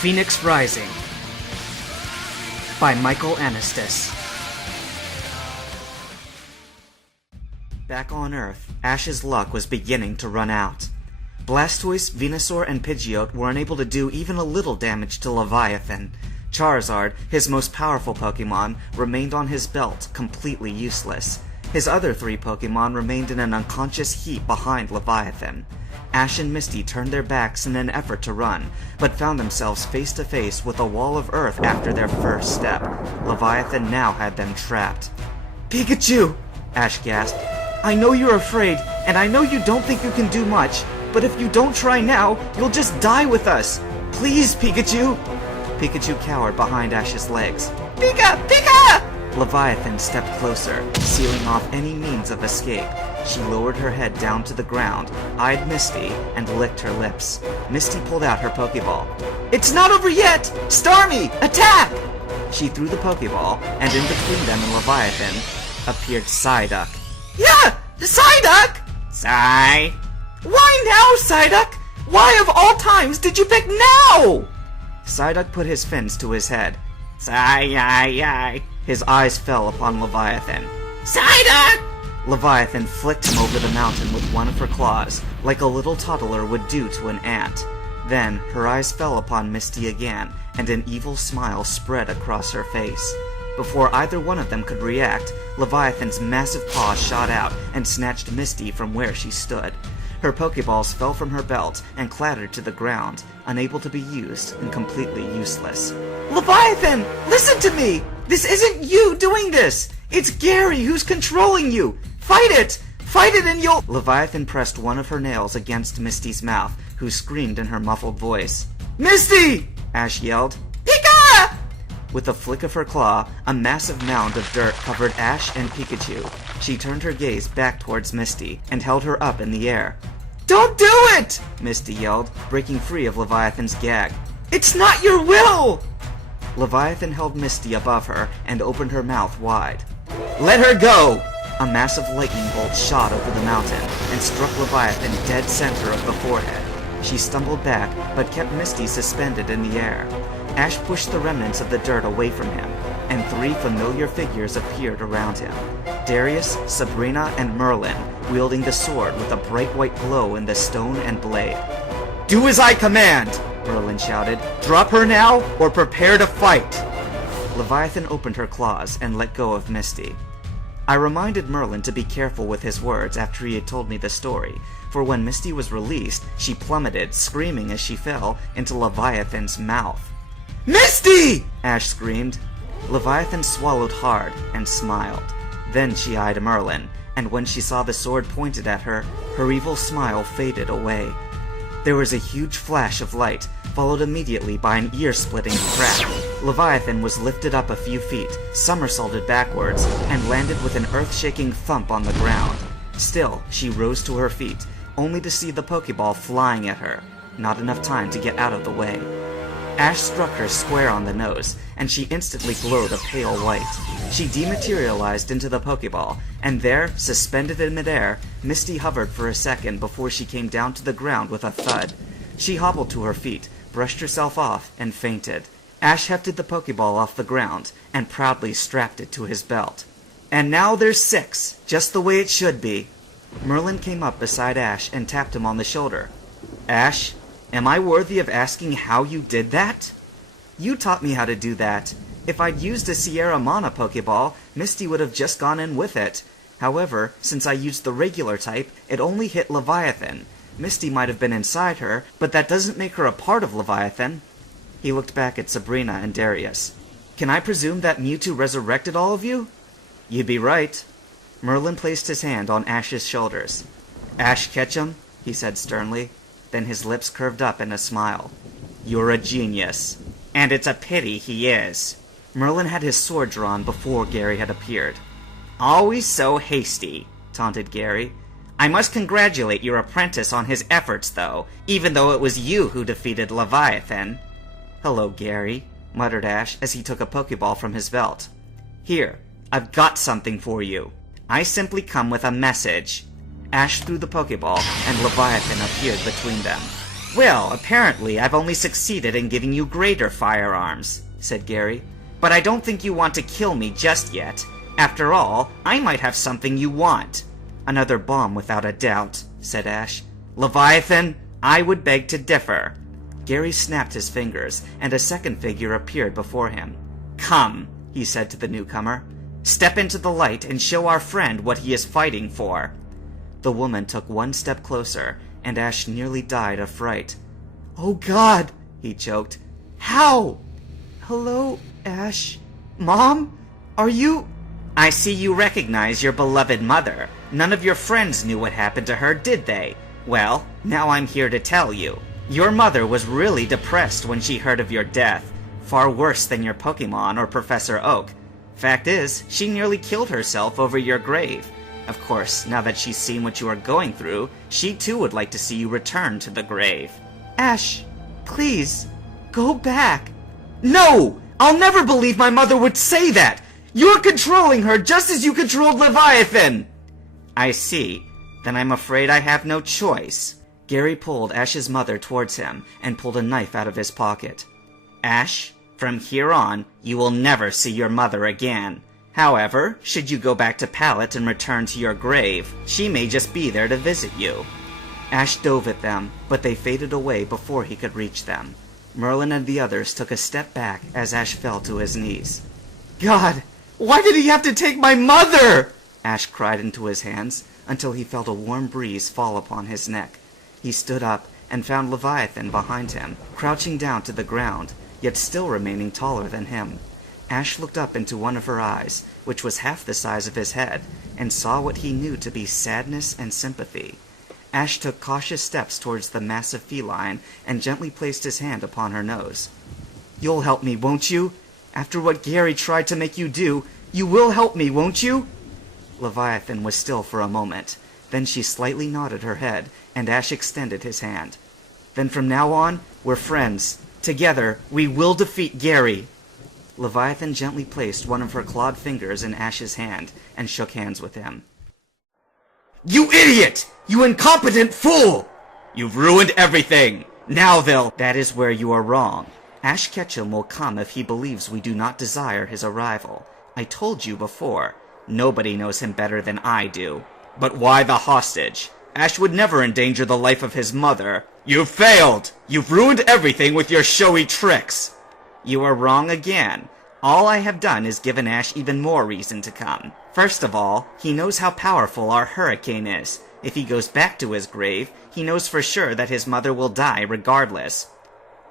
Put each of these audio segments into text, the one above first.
Phoenix Rising by Michael Anastas. Back on Earth, Ash's luck was beginning to run out. Blastoise, Venusaur, and Pidgeot were unable to do even a little damage to Leviathan. Charizard, his most powerful Pokemon, remained on his belt, completely useless. His other three Pokemon remained in an unconscious heap behind Leviathan. Ash and Misty turned their backs in an effort to run, but found themselves face to face with a wall of earth after their first step. Leviathan now had them trapped. "Pikachu!" Ash gasped. "I know you're afraid, and I know you don't think you can do much, but if you don't try now, you'll just die with us. Please, Pikachu!" Pikachu cowered behind Ash's legs. "Pika! Pika!" Leviathan stepped closer, sealing off any means of escape. She lowered her head down to the ground, eyed Misty, and licked her lips. Misty pulled out her Pokeball. "It's not over yet! Starmie, attack!" She threw the Pokeball, and in between them and Leviathan appeared Psyduck. "Yeah! Psyduck!" "Psy!" "Why now, Psyduck? Why of all times did you pick now?" Psyduck put his fins to his head. "Psy-yi-yi." His eyes fell upon Leviathan. "Psyduck!" Leviathan flicked him over the mountain with one of her claws, like a little toddler would do to an ant. Then her eyes fell upon Misty again, and an evil smile spread across her face. Before either one of them could react, Leviathan's massive paw shot out and snatched Misty from where she stood. Her Pokeballs fell from her belt and clattered to the ground, unable to be used and completely useless. "Leviathan, listen to me! This isn't you doing this! It's Gary who's controlling you! Fight it! Fight it and you'll—" Leviathan pressed one of her nails against Misty's mouth, who screamed in her muffled voice. "Misty!" Ash yelled. "Pika!" With a flick of her claw, a massive mound of dirt covered Ash and Pikachu. She turned her gaze back towards Misty and held her up in the air. "Don't do it!" Misty yelled, breaking free of Leviathan's gag. "It's not your will!" Leviathan held Misty above her and opened her mouth wide. "Let her go!" A massive lightning bolt shot over the mountain and struck Leviathan dead center of the forehead. She stumbled back, but kept Misty suspended in the air. Ash pushed the remnants of the dirt away from him, and three familiar figures appeared around him. Darius, Sabrina, and Merlin, wielding the sword with a bright white glow in the stone and blade. "Do as I command!" Merlin shouted. "Drop her now, or prepare to fight!" Leviathan opened her claws and let go of Misty. I reminded Merlin to be careful with his words after he had told me the story, for when Misty was released, she plummeted, screaming as she fell, into Leviathan's mouth. "Misty!" Ash screamed. Leviathan swallowed hard and smiled. Then she eyed Merlin, and when she saw the sword pointed at her, her evil smile faded away. There was a huge flash of light, followed immediately by an ear-splitting crack. Leviathan was lifted up a few feet, somersaulted backwards, and landed with an earth-shaking thump on the ground. Still, she rose to her feet, only to see the Pokeball flying at her. Not enough time to get out of the way. Ash struck her square on the nose, and she instantly glowed a pale white. She dematerialized into the Pokeball, and there, suspended in midair, Misty hovered for a second before she came down to the ground with a thud. She hobbled to her feet, brushed herself off, and fainted. Ash hefted the Pokeball off the ground, and proudly strapped it to his belt. "And now there's 6, just the way it should be." Merlin came up beside Ash and tapped him on the shoulder. "Ash, am I worthy of asking how you did that?" "You taught me how to do that. If I'd used a Sierra Mana Pokeball, Misty would have just gone in with it. However, since I used the regular type, it only hit Leviathan. Misty might have been inside her, but that doesn't make her a part of Leviathan." He looked back at Sabrina and Darius. "Can I presume that Mewtwo resurrected all of you?" "You'd be right." Merlin placed his hand on Ash's shoulders. "Ash Ketchum," he said sternly. Then his lips curved up in a smile. "You're a genius. And it's a pity he is." Merlin had his sword drawn before Gary had appeared. "Always so hasty," taunted Gary. "I must congratulate your apprentice on his efforts, though, even though it was you who defeated Leviathan." "Hello, Gary," muttered Ash as he took a Pokeball from his belt. "Here, I've got something for you. I simply come with a message." Ash threw the Pokeball, and Leviathan appeared between them. Well, apparently I've only succeeded in giving you greater firearms, said Gary. But I don't think you want to kill me just yet. After all, I might have something you want. Another bomb without a doubt, said Ash. Leviathan, I would beg to differ. Gary snapped his fingers, and a second figure appeared before him. Come, he said to the newcomer. Step into the light and show our friend what he is fighting for. The woman took one step closer, and Ash nearly died of fright. Oh God, he choked. How? Hello, Ash? Mom? Are you... I see you recognize your beloved mother. None of your friends knew what happened to her, did they? Well, now I'm here to tell you. Your mother was really depressed when she heard of your death. Far worse than your Pokemon or Professor Oak. Fact is, she nearly killed herself over your grave. Of course, now that she's seen what you are going through, she too would like to see you return to the grave. Ash, please, go back. No! I'll never believe my mother would say that! You're controlling her just as you controlled Leviathan! I see. Then I'm afraid I have no choice. Gary pulled Ash's mother towards him and pulled a knife out of his pocket. Ash, from here on, you will never see your mother again. However, should you go back to Pallet and return to your grave, she may just be there to visit you. Ash dove at them, but they faded away before he could reach them. Merlin and the others took a step back as Ash fell to his knees. God, why did he have to take my mother? Ash cried into his hands until he felt a warm breeze fall upon his neck. He stood up and found Leviathan behind him, crouching down to the ground, yet still remaining taller than him. Ash looked up into one of her eyes, which was half the size of his head, and saw what he knew to be sadness and sympathy. Ash took cautious steps towards the massive feline and gently placed his hand upon her nose. You'll help me, won't you? After what Gary tried to make you do, you will help me, won't you? Leviathan was still for a moment. Then she slightly nodded her head, and Ash extended his hand. Then from now on, we're friends. Together, we will defeat Gary. Leviathan gently placed one of her clawed fingers in Ash's hand and shook hands with him. You idiot! You incompetent fool! You've ruined everything! Now they'll... That is where you are wrong. Ash Ketchum will come if he believes we do not desire his arrival. I told you before. Nobody knows him better than I do. But why the hostage? Ash would never endanger the life of his mother. You've failed! You've ruined everything with your showy tricks! You are wrong again. All I have done is given Ash even more reason to come. First of all, he knows how powerful our hurricane is. If he goes back to his grave, he knows for sure that his mother will die regardless.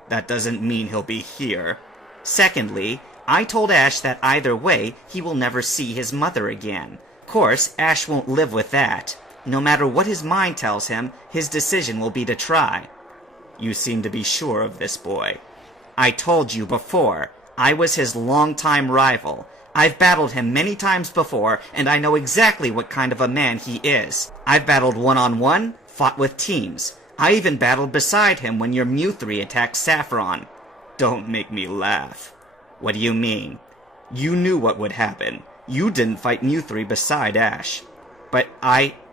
That doesn't mean he'll be here. Secondly, I told Ash that either way, he will never see his mother again. Of course, Ash won't live with that. No matter what his mind tells him, his decision will be to try. You seem to be sure of this, boy. I told you before, I was his longtime rival. I've battled him many times before, and I know exactly what kind of a man he is. I've battled one-on-one, fought with teams. I even battled beside him when your Mew3 attacked Saffron. Don't make me laugh. What do you mean? You knew what would happen. You didn't fight Mew3 beside Ash. But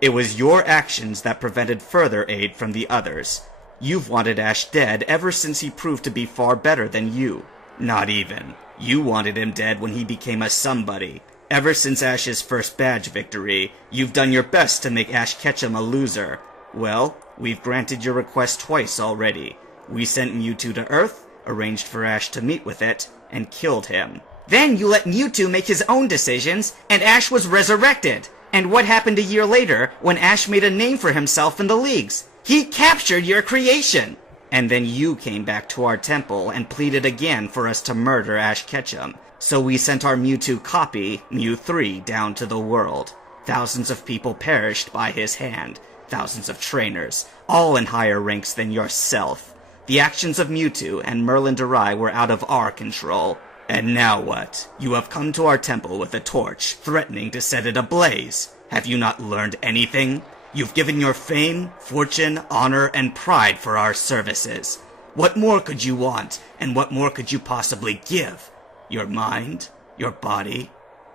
it was your actions that prevented further aid from the others. You've wanted Ash dead ever since he proved to be far better than you. Not even. You wanted him dead when he became a somebody. Ever since Ash's first badge victory, you've done your best to make Ash Ketchum a loser. Well, we've granted your request twice already. We sent Mewtwo to Earth, arranged for Ash to meet with it, and killed him. Then you let Mewtwo make his own decisions, and Ash was resurrected. And what happened a year later, when Ash made a name for himself in the leagues? He captured your creation! And then you came back to our temple and pleaded again for us to murder Ash Ketchum. So we sent our Mewtwo copy, Mew3, down to the world. Thousands of people perished by his hand. Thousands of trainers, all in higher ranks than yourself. The actions of Mewtwo and Merlin Durai were out of our control. And now what? You have come to our temple with a torch, threatening to set it ablaze. Have you not learned anything? You've given your fame, fortune, honor, and pride for our services. What more could you want, and what more could you possibly give? Your mind? Your body?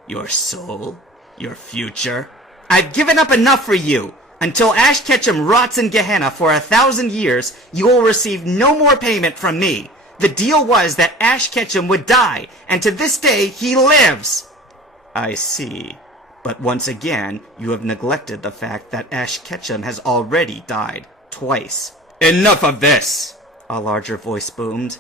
Your soul? Your future? I've given up enough for you! Until Ash Ketchum rots in Gehenna for 1,000 years, you will receive no more payment from me. The deal was that Ash Ketchum would die, and to this day he lives. I see. But once again, you have neglected the fact that Ash Ketchum has already died, twice. Enough of this! A larger voice boomed.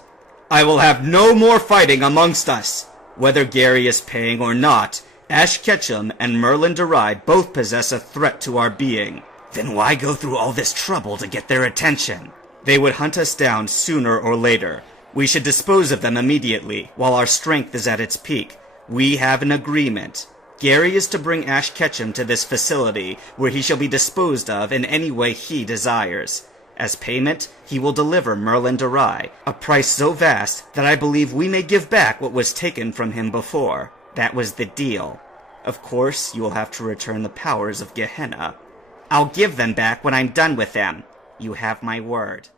I will have no more fighting amongst us. Whether Gary is paying or not, Ash Ketchum and Merlin Durai both possess a threat to our being. Then why go through all this trouble to get their attention? They would hunt us down sooner or later. We should dispose of them immediately, while our strength is at its peak. We have an agreement. Gary is to bring Ash Ketchum to this facility, where he shall be disposed of in any way he desires. As payment, he will deliver Merlin Durai, a price so vast that I believe we may give back what was taken from him before. That was the deal. Of course, you will have to return the powers of Gehenna. I'll give them back when I'm done with them. You have my word.